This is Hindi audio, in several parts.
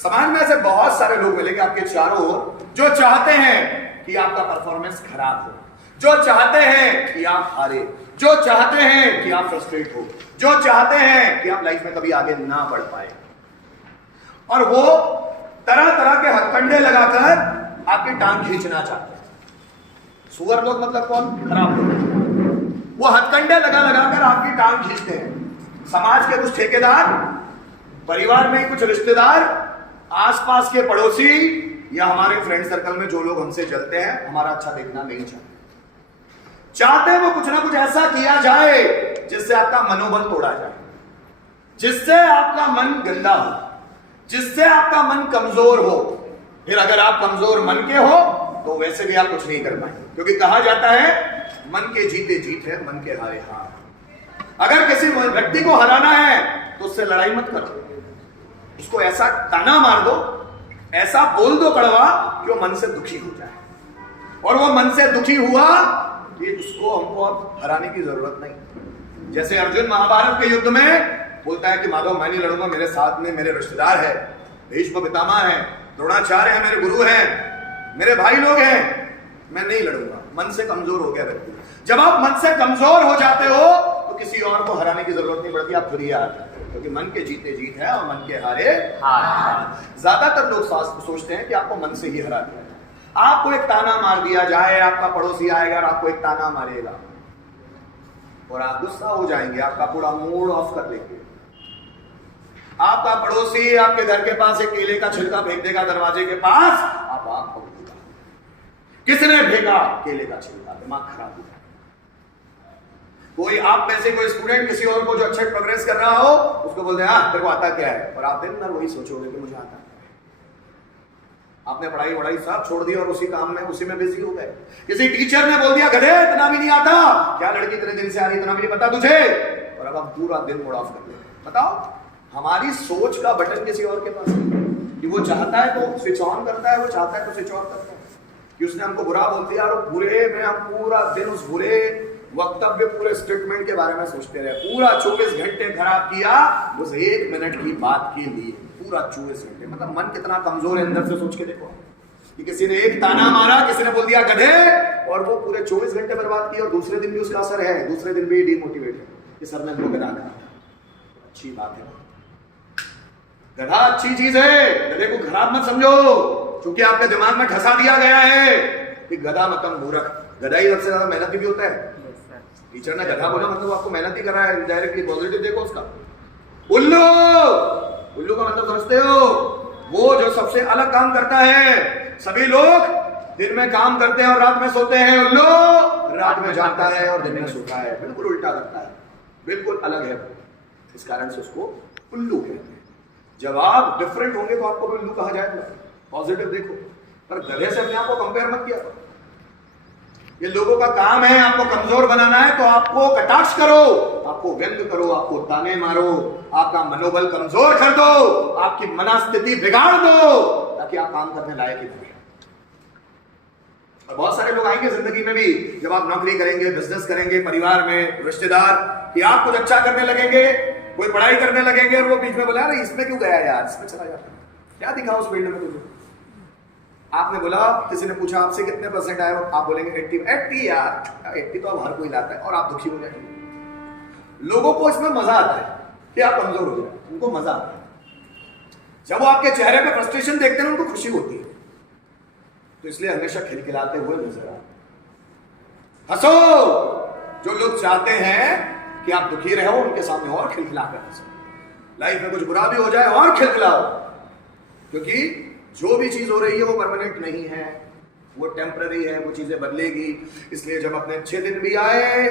समाज में ऐसे बहुत सारे लोग मिलेंगे आपके चारों ओर जो चाहते हैं कि आपका परफॉर्मेंस खराब हो, जो चाहते हैं कि आप हारे, जो चाहते हैं कि आप फ्रस्ट्रेट हो, जो चाहते हैं कि आप लाइफ में कभी आगे ना बढ़ पाए। और वो तरह तरह के हथकंडे लगाकर आपकी टांग खींचना चाहते हैं। सुअर लोग मतलब कौन? खराब लोग। वो हथकंडे लगा लगाकर आपकी टांग खींचते हैं। समाज के कुछ ठेकेदार, परिवार में कुछ रिश्तेदार, आसपास के पड़ोसी या हमारे फ्रेंड सर्कल में जो लोग हमसे जलते हैं, हमारा अच्छा देखना नहीं चाहते वो कुछ ना कुछ ऐसा किया जाए जिससे आपका मनोबल तोड़ा जाए, जिससे आपका मन गंदा हो, जिससे आपका मन कमजोर हो। फिर अगर आप कमजोर मन के हो तो वैसे भी आप कुछ नहीं कर पाएंगे, क्योंकि कहा जाता है मन के जीते जीत है, मन के हारे हार। अगर किसी व्यक्ति को हराना है तो उससे लड़ाई मत करो, उसको ऐसा ताना मार दो, ऐसा बोल दो कड़वा कि वो मन से दुखी हो जाए। और वो मन से दुखी हुआ कि उसको हमको अब हराने की जरूरत नहीं। जैसे अर्जुन महाभारत के युद्ध में बोलता है कि माधव मैं नहीं लड़ूंगा, मेरे साथ में मेरे रिश्तेदार है, भीष्म पितामह है, द्रोणाचार्य है, मेरे गुरु हैं, मेरे भाई लोग हैं, मैं नहीं लड़ूंगा। मन से कमजोर हो गया व्यक्ति। जब आप मन से कमजोर हो जाते हो तो किसी और को हराने की जरूरत नहीं पड़ती, आप खुद ही हार जाते हो, क्योंकि मन के जीते जीत है और मन के हारे हार। ज्यादातर लोग सोचते हैं कि आपको मन से ही हरा दिया जाए। आपको एक ताना मार दिया जाए, आपका पड़ोसी आएगा और आपको एक ताना मारेगा और आप गुस्सा हो जाएंगे, आपका पूरा मूड ऑफ कर लेंगे। आपका पड़ोसी आपके घर के पास एक केले का छिलका फेंक देगा दरवाजे के पास, आप आंख पकड़ेगा, किसने फेंका केले का छिलका, दिमाग खराब हो। कोई आप में से कोई स्टूडेंट किसी और को जो अच्छे प्रोग्रेस कर रहा हो उसको बोलते हैं तेरे को आता क्या है, और आप दिन भर वही सोचोगे कि मुझे आता है। आपने पढ़ाई वढ़ाई सब छोड़ दी और उसी काम में उसी में बिजी हो गए। किसी टीचर ने बोल दिया गधे इतना भी नहीं आता, क्या लड़की इतने दिन से आ रही इतना भी नहीं पता तुझे, और अब आप पूरा दिन मूड ऑफ कर लेते। बताओ, हमारी सोच का बटन किसी और के पास है कि वो चाहता है तो स्विच ऑन करता है, वो चाहता है तो स्विच ऑफ करता है। कि उसने हमको बुरा बोल दिया और बुरे में हम पूरा दिन उस बुरे वक्तव्य, पूरे स्टेटमेंट के बारे में सोचते रहे, पूरा 24 घंटे खराब किया उस 1 मिनट की बात के लिए, पूरा 24 घंटे। मतलब मन कितना कमजोर है, अंदर से सोच के देखो कि किसी ने एक ताना मारा, किसी ने बोल दिया गधे, और वो पूरे 24 घंटे बर्बाद किए और दूसरे दिन भी उसका असर है, दूसरे दिन भी डिमोटिवेट है कि सर ने हमको गधा कहा। अच्छी बात है, गधा अच्छी चीज है, गधे को खराब मत समझो, क्योंकि आपके दिमाग में ठसा दिया गया है कि गधा मतलब मूर्ख। गधा ही सबसे ज्यादा मेहनती भी होता है। टीचर ने गधा बोला मतलब आपको मेहनत ही कर रहा है, डायरेक्टली पॉजिटिव देखो उसका। उल्लू, उल्लू का मतलब समझते हो, वो जो सबसे अलग काम करता है। सभी लोग दिन में काम करते हैं और रात में सोते हैं, उल्लू रात में जागता है और दिन में सोता है, बिल्कुल उल्टा करता है, बिल्कुल अलग है। इस कारण से उसको उल्लू कहते हैं। जब आप डिफरेंट होंगे तो आपको भी उल्लू कहा जाएगा। पॉजिटिव देखो, पर गधे से अपने आप को कंपेयर मत किया। ये लोगों का काम है आपको कमजोर बनाना है तो आपको कटाक्ष करो, आपको व्यंग करो, आपको ताने मारो, आपका मनोबल कमजोर कर दो, आपकी मनस्थिति बिगाड़ दो, ताकि आप काम करने लायक ही बने। और बहुत सारे लोग आएंगे जिंदगी में भी, जब आप नौकरी करेंगे, बिजनेस करेंगे, परिवार में रिश्तेदार, कि आप कुछ अच्छा करने लगेंगे, कोई पढ़ाई करने लगेंगे और वो बीच में बोला अरे इसमें क्यों गया यार, इसमें चला जाता, क्या दिखा उस फील्ड में तुझे। आपने बोला, किसी ने पूछा आपसे कितने परसेंट आए, आप बोलेंगे 80 यार, 80 तो अब हर कोई लाता है, और आप दुखी हो जाएंगे। लोगों को इसमें मजा आता है कि आप कमजोर हो जाए, उनको मजा आता है। जब वो आपके चेहरे पे फ्रस्ट्रेशन देखते हैं उनको खुशी होती है, तो इसलिए हमेशा खिलखिलाते हुए नजर आते। हंसो, जो लोग चाहते हैं कि आप दुखी रहो उनके सामने और खिलखिला कर हंसो। लाइफ में कुछ बुरा भी हो जाए और खिलखिलाओ, क्योंकि जो भी चीज हो रही है वो परमानेंट नहीं है, वो टेम्पररी है, वो चीजें बदलेगी। इसलिए जब अपने अच्छे दिन भी आए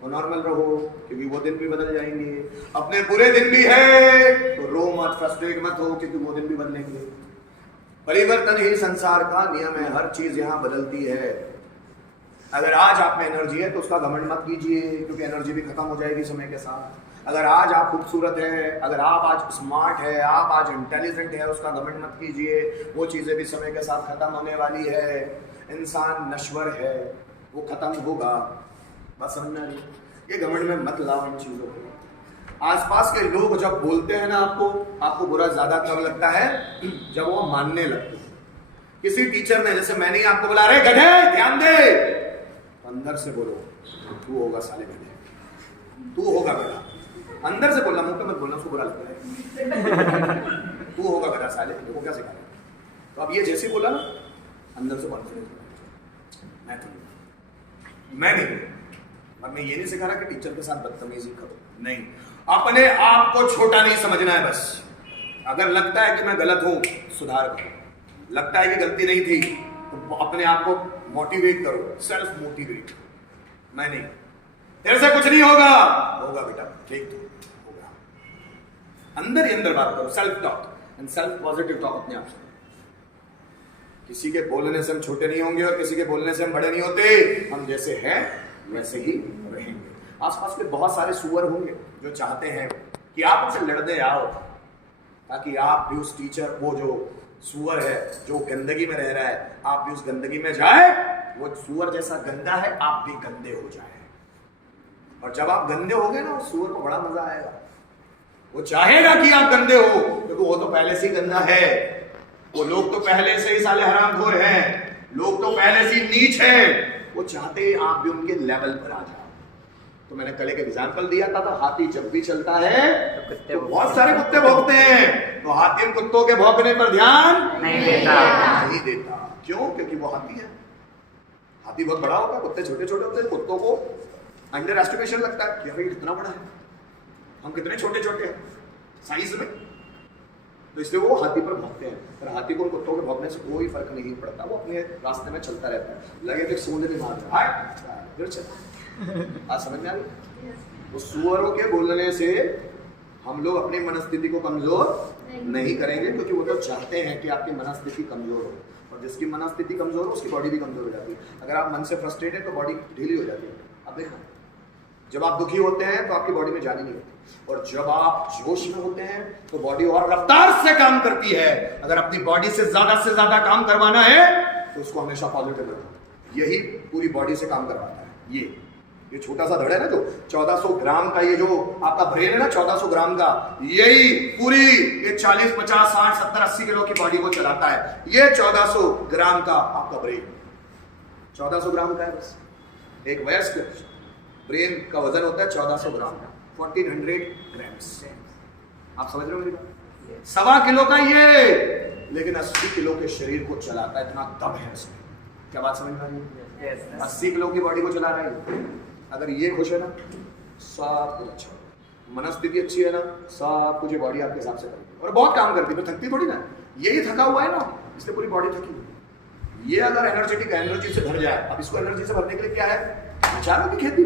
तो नॉर्मल रहो, क्योंकि वो दिन भी बदल जाएंगे। अपने बुरे दिन भी है तो रो मत, फ्रस्ट्रेट मत हो, क्योंकि वो दिन भी बदलेंगे। परिवर्तन ही संसार का नियम है, हर चीज यहां बदलती है। अगर आज आप में एनर्जी है तो उसका घमंड मत कीजिए, क्योंकि एनर्जी भी खत्म हो जाएगी समय के साथ। अगर आज आप खूबसूरत है, अगर आप आज स्मार्ट है, आप आज इंटेलिजेंट है, उसका घमंड मत कीजिए, वो चीजें भी समय के साथ खत्म होने वाली है। इंसान नश्वर है, वो खत्म होगा, बस समझना नहीं। ये घमंड में मत लाओ इन चीजों को। आसपास के लोग जब बोलते हैं ना आपको बुरा ज्यादा कब लगता है जब वो मानने लगते हैं। किसी टीचर ने जैसे मैंने आपको बोला अरे गधे ध्यान दे, तो अंदर से बोलो तू होगा साले गधे, तू होगा गधा। अंदर से बोलना, मुंह पे मत बोलना, उसको बुरा लगता है। तू होगा गधा साले, देखो क्या सिखाया। तो अब ये जैसे बोला ना अंदर से बोलना, मैं नहीं, और मैं ये नहीं सिखा रहा कि टीचर के साथ बदतमीजी करो, नहीं, अपने आप को छोटा नहीं समझना है बस। अगर लगता है कि मैं गलत हूं सुधार करो, लगता है कि गलती नहीं थी तो अपने आप को मोटिवेट करो, सेल्फ मोटिवेट। मैं नहीं, तेरे से कुछ नहीं होगा, होगा बेटा, ठीक तो होगा। अंदर ही अंदर बात करो, self talk and self positive talk अपने आप से। किसी के बोलने से हम छोटे नहीं होंगे और किसी के बोलने से हम बड़े नहीं होते। हम जैसे हैं वैसे ही रहेंगे। आसपास में बहुत सारे सुअर होंगे जो चाहते हैं कि आप उनसे लड़ने आओ, ताकि आप भी उस टीचर, वो जो सुअर है जो गंदगी में रह रहा है, आप भी उस गंदगी में जाए। वो सुअर जैसा गंदा है, आप भी गंदे हो जाए। और जब आप गंदे हो गए ना, उस सुअर को बड़ा मजा आएगा। वो चाहेगा कि आप गंदे हो, क्योंकि वो तो पहले से ही गंदा है। वो लोग तो पहले से ही साले हरामखोर हैं, लोग तो पहले से ही नीच हैं। वो चाहते हैं आप भी उनके लेवल पर आ जाओ। तो मैंने कल एक एग्जाम्पल दिया था, तो हाथी जब भी चलता है तो बहुत सारे कुत्ते भौंकते हैं, तो हाथी उन कुत्तों के भौंकने पर ध्यान नहीं देता। क्यों? क्योंकि वो हाथी है। हाथी बहुत बड़ा होता है, कुत्ते छोटे छोटे होते हैं। कुत्तों को अंडर एस्टिमेशन लगता है कि भाई कितना बड़ा है, हम कितने छोटे छोटे हैं साइज में, तो इसलिए वो हाथी पर भौंकते हैं। पर हाथी को कुत्तों के भौंकने से कोई फर्क नहीं पड़ता, वो अपने रास्ते में चलता रहता है। लगे तो सूंड नहीं मार रहा है, फिर चल। आज समझ में आ गई? वो सुअरों के बोलने से हम लोग अपनी मनस्थिति को कमजोर नहीं करेंगे, क्योंकि वो तो चाहते हैं कि आपकी मनस्थिति कमजोर हो, और जिसकी मनस्थिति कमजोर हो उसकी बॉडी भी कमजोर हो जाती है। अगर आप मन से फ्रस्ट्रेट है तो बॉडी ढीली हो जाती है। अब देखना, जब आप दुखी होते हैं तो आपकी बॉडी में जान ही नहीं होती, और जब आप जोश में होते हैं तो बॉडी और रफ्तार से काम करती है। अगर अपनी बॉडी से ज्यादा काम करवाना है तो उसको हमेशा पॉजिटिव रखो। यही पूरी बॉडी से काम करवाता है। ये छोटा सा धड़ है ना, जो 1400 ग्राम का, ये जो आपका ब्रेन है ना 1400 ग्राम का, यही पूरी ये 40, 50, 60, 70, 80 किलो की बॉडी को चलाता है। ये 1400 ग्राम का आपका ब्रेन 1400 ग्राम का है बस। एक वयस्क ब्रेन का वजन होता है 1400 ग्राम का, 1400 ग्राम्स। आप समझ रहे हो मेरी बात? 1.25 किलो का ये, लेकिन 80 किलो के शरीर को चलाता है। इतना दम है इसमें। क्या बात समझ में आ रही है? 80 किलो की बॉडी को चला रहा है। अगर ये खुश है ना, सब कुछ अच्छा, मनस्थिति अच्छी है ना, सब कुछ बॉडी आपके हिसाब से करेगी और बहुत काम करती है। तो थकती थोड़ी ना, यही थका हुआ है ना, इसलिए पूरी बॉडी थकी हुई। ये अगर एनर्जेटिक एनर्जी से भर जाए, अब इसको एनर्जी से भरने के लिए क्या है? विचारों की खेती।